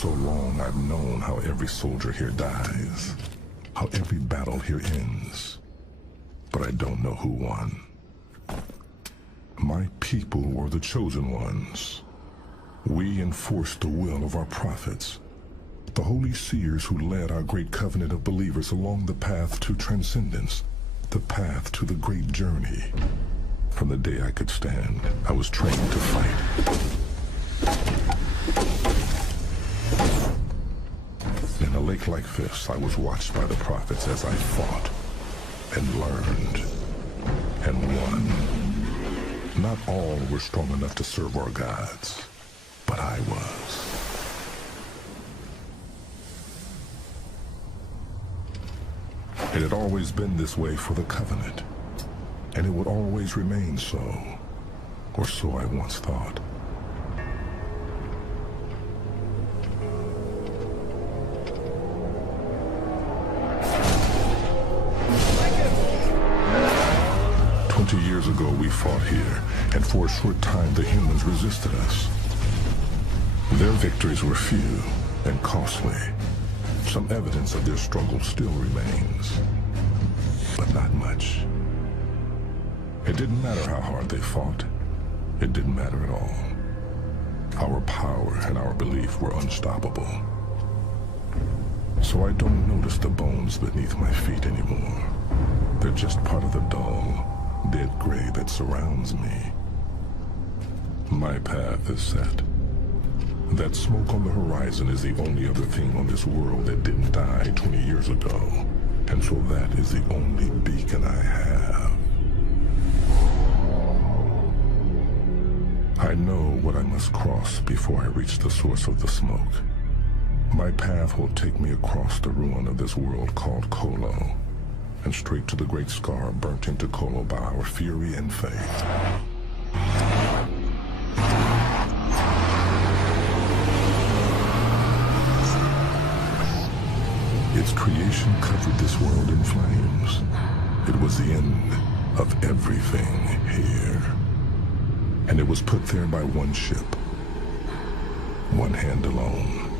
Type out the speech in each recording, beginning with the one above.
so long I've known how every soldier here dies, how every battle here ends, but I don't know who won. My people were the chosen ones. We enforced the will of our prophets, the holy seers who led our great covenant of believers along the path to transcendence, the path to the great journey. From the day I could stand, I was trained to fight. In a lake like this, I was watched by the prophets as I fought and learned and won. Not all were strong enough to serve our gods, but I was. It had always been this way for the Covenant, and it would always remain so, or so I once thought. Years ago we fought here, and for a short time the humans resisted us. Their victories were few and costly. Some evidence of their struggle still remains, but not much. It didn't matter how hard they fought. It didn't matter at all. Our power and our belief were unstoppable. So I don't notice the bones beneath my feet anymore. They're just part of the dull, dead gray that surrounds me. My path is set. That smoke on the horizon is the only other thing on this world that didn't die 20 years ago. And so that is the only beacon I have. I know what I must cross before I reach the source of the smoke. My path will take me across the ruin of this world called Kolo, and straight to the great scar burnt into Kolo by our fury and faith. Its creation covered this world in flames. It was the end of everything here. And it was put there by one ship, one hand alone.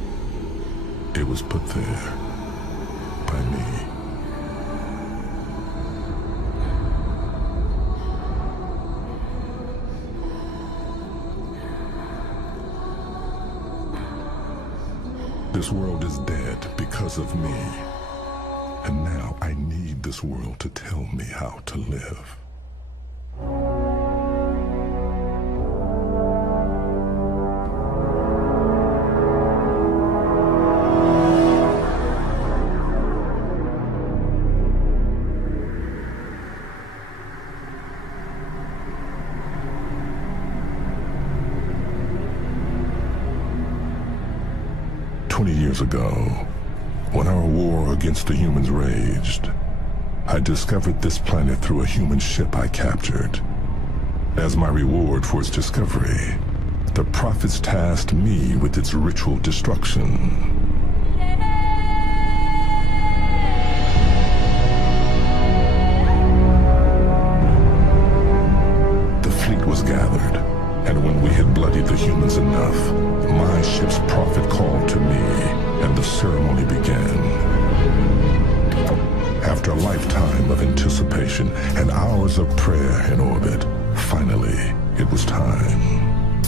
It was put there by me. This world is dead because of me. And now I need this world to tell me how to live. Years ago, when our war against the humans raged, I discovered this planet through a human ship I captured. As my reward for its discovery, the prophets tasked me with its ritual destruction. The fleet was gathered, and when we had bloodied the humans enough, my ship's prophet called to me, and the ceremony began. After a lifetime of anticipation and hours of prayer in orbit, finally, it was time.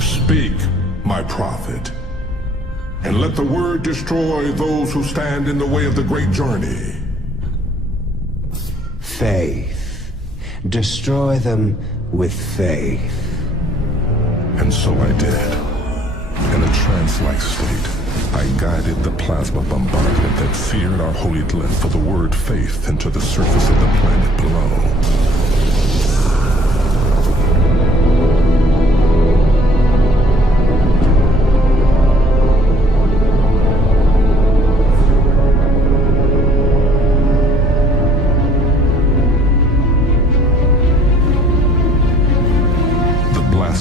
Speak, my prophet, and let the word destroy those who stand in the way of the great journey. Faith. Destroy them with faith. And so I did. In a trance-like state, I guided the plasma bombardment that seared our holy glyph for the word faith into the surface of the planet below.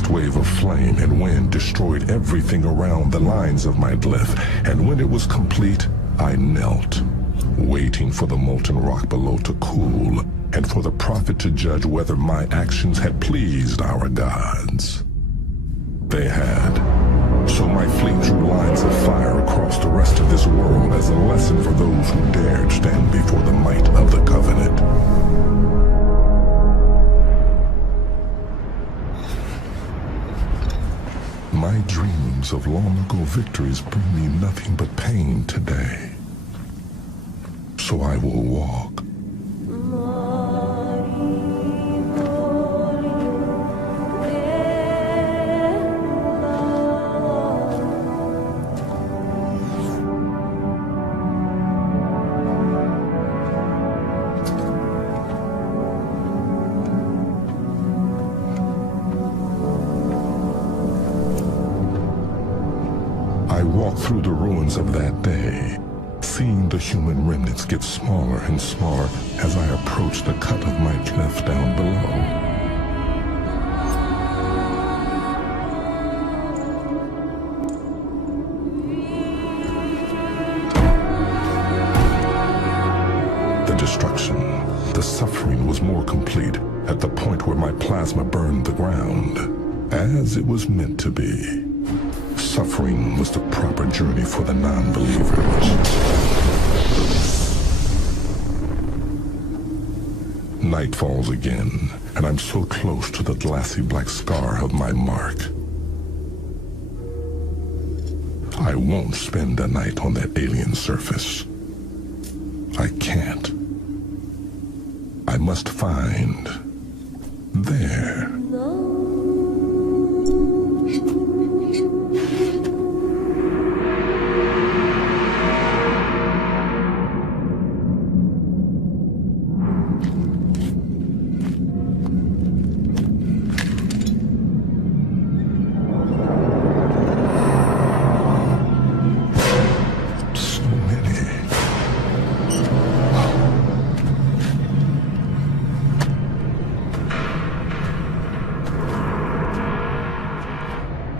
Wave of flame and wind destroyed everything around the lines of my glyph, and when it was complete, I knelt, waiting for the molten rock below to cool, and for the prophet to judge whether my actions had pleased our gods. They had. So my fleet drew lines of fire across the rest of this world as a lesson for those who dared stand before the might of the Covenant. My dreams of long-ago victories bring me nothing but pain today. So I will walk. I walk through the ruins of that day, seeing the human remnants get smaller and smaller as I approach the cut of my cliff down below. The destruction, the suffering was more complete at the point where my plasma burned the ground, as it was meant to be. Suffering was the proper journey for the non-believers. Night falls again, and I'm so close to the glassy black scar of my mark. I won't spend a night on that alien surface. I can't. I must find there.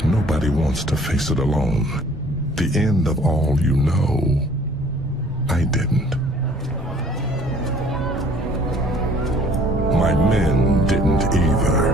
Nobody wants to face it alone. The end of all you know. I didn't. My men didn't either.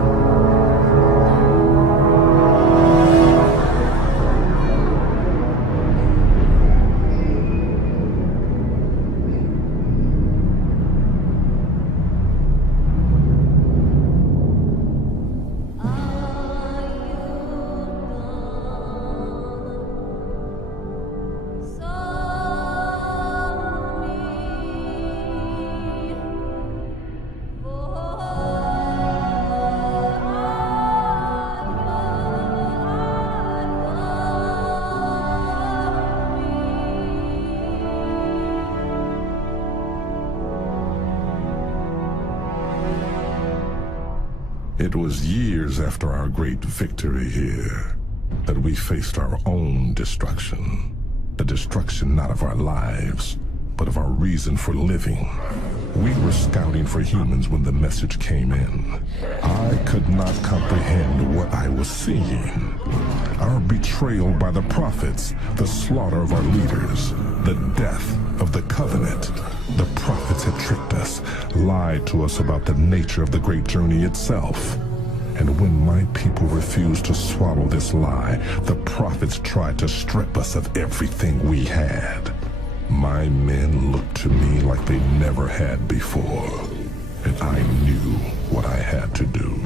It was years after our great victory here that we faced our own destruction. The destruction not of our lives, but of our reason for living. We were scouting for humans when the message came in. I could not comprehend what I was seeing. Our betrayal by the prophets, the slaughter of our leaders, the death of the Covenant. The prophets had tricked us, lied to us about the nature of the great journey itself. And when my people refused to swallow this lie, the prophets tried to strip us of everything we had. My men looked to me like they never had before, and I knew what I had to do.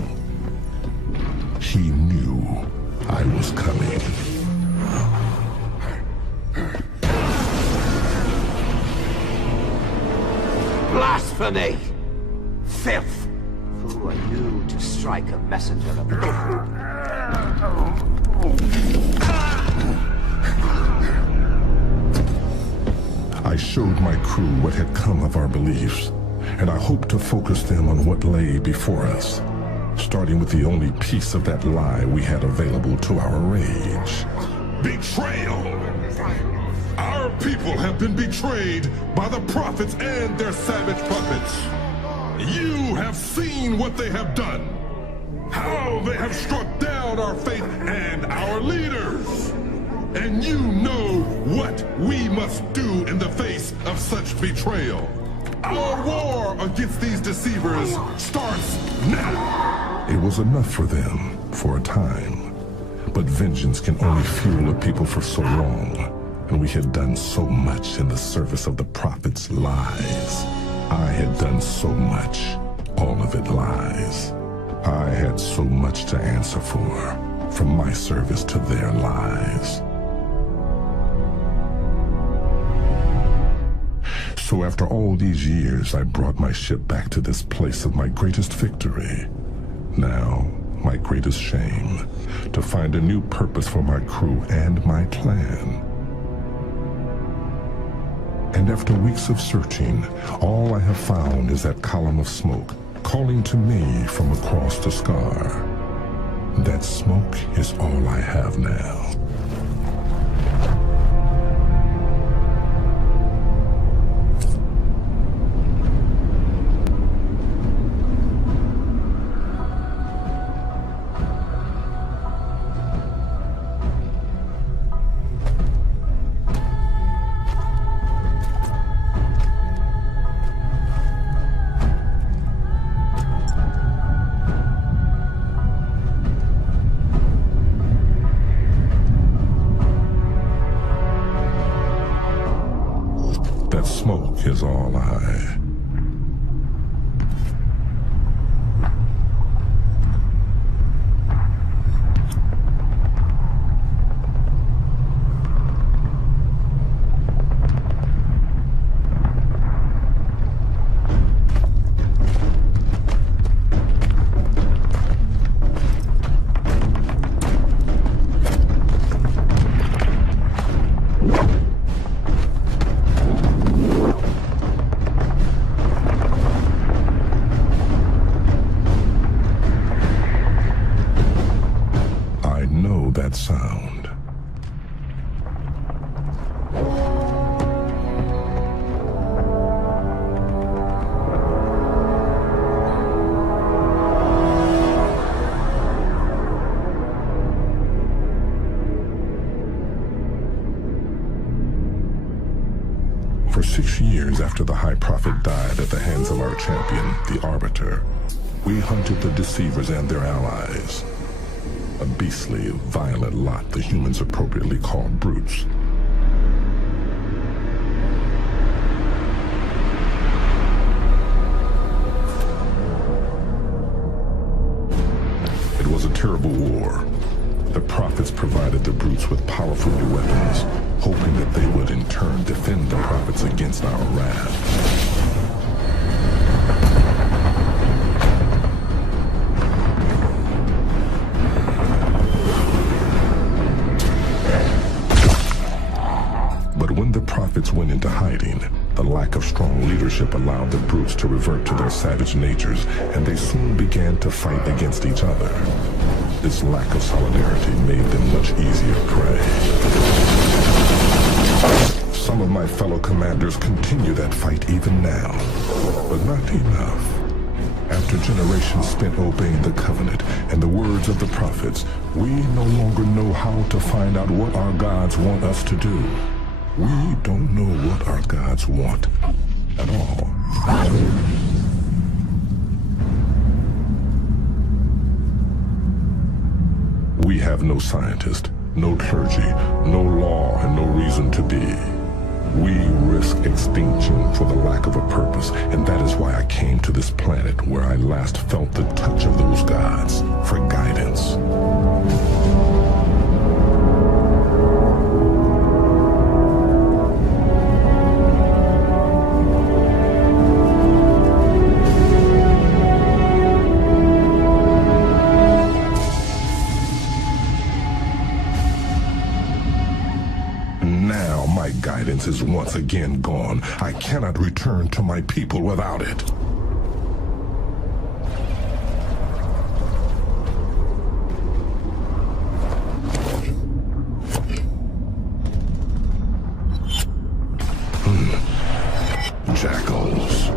He knew I was coming. Blasphemy! Filth! Who are you to strike a messenger of God? I showed my crew what had come of our beliefs, and I hoped to focus them on what lay before us, starting with the only piece of that lie we had available to our rage. Betrayal! Our people have been betrayed by the prophets and their savage puppets. You have seen what they have done, how they have struck down our faith and our leaders. And you know what we must do in the face of such betrayal. Our war against these deceivers starts now. It was enough for them for a time. But vengeance can only fuel a people for so long, and we had done so much in the service of the prophets' lies. I had done so much, all of it lies. I had so much to answer for, from my service to their lies. So after all these years, I brought my ship back to this place of my greatest victory. Now, my greatest shame, to find a new purpose for my crew and my clan. And after weeks of searching, all I have found is that column of smoke calling to me from across the scar. That smoke is all I have now. That smoke is all I... that sound. For 6 years after the High Prophet died at the hands of our champion, the Arbiter, we hunted the Deceivers and their allies. A beastly, violent lot the humans appropriately called brutes. It was a terrible war. The prophets provided the brutes with powerful new weapons, hoping that they would in turn defend the prophets against our wrath. But when the prophets went into hiding, the lack of strong leadership allowed the brutes to revert to their savage natures, and they soon began to fight against each other. This lack of solidarity made them much easier prey. Some of my fellow commanders continue that fight even now, but not enough. After generations spent obeying the covenant and the words of the prophets, we no longer know how to find out what our gods want us to do. We don't know what our gods want at all. We have no scientist, no clergy, no law, and no reason to be. We risk extinction for the lack of a purpose, and that is why I came to this planet where I last felt the touch of those gods, for guidance. Now my guidance is once again gone. I cannot return to my people without it. Jackals.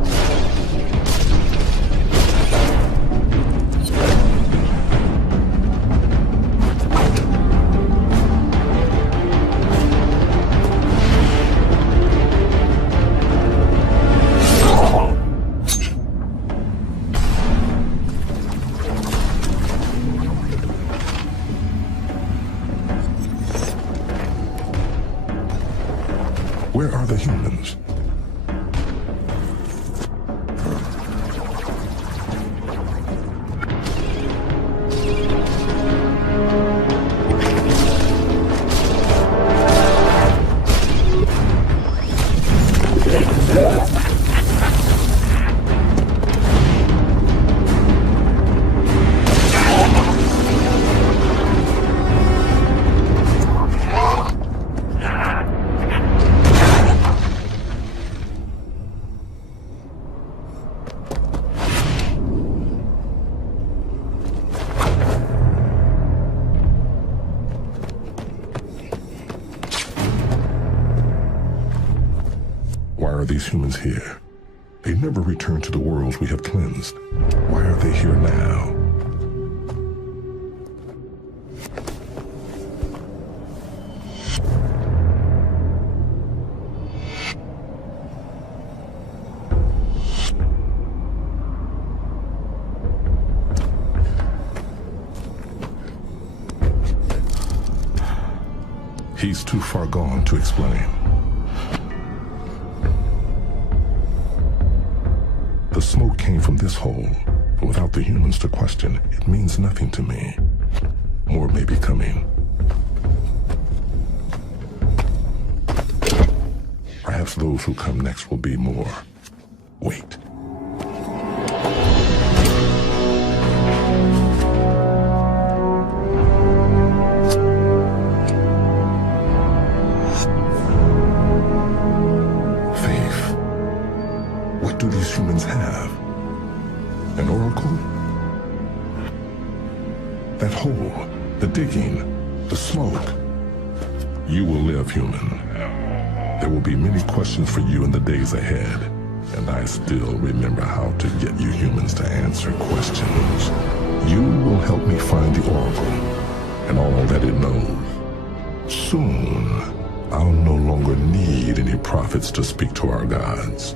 Where are the humans? Why are these humans here? They never return to the worlds we have cleansed. Why are they here now? He's too far gone to explain. The smoke came from this hole, but without the humans to question, it means nothing to me. More may be coming. Perhaps those who come next will be more. Wait. What do these humans have? An oracle? That hole, the digging, the smoke. You will live, human. There will be many questions for you in the days ahead, and I still remember how to get you humans to answer questions. You will help me find the oracle and all that it knows. Soon, I'll no longer need any prophets to speak to our gods.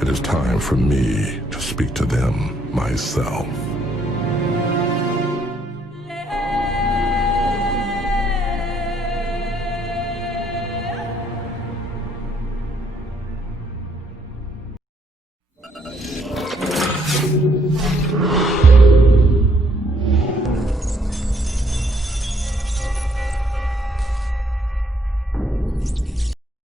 It is time for me to speak to them myself.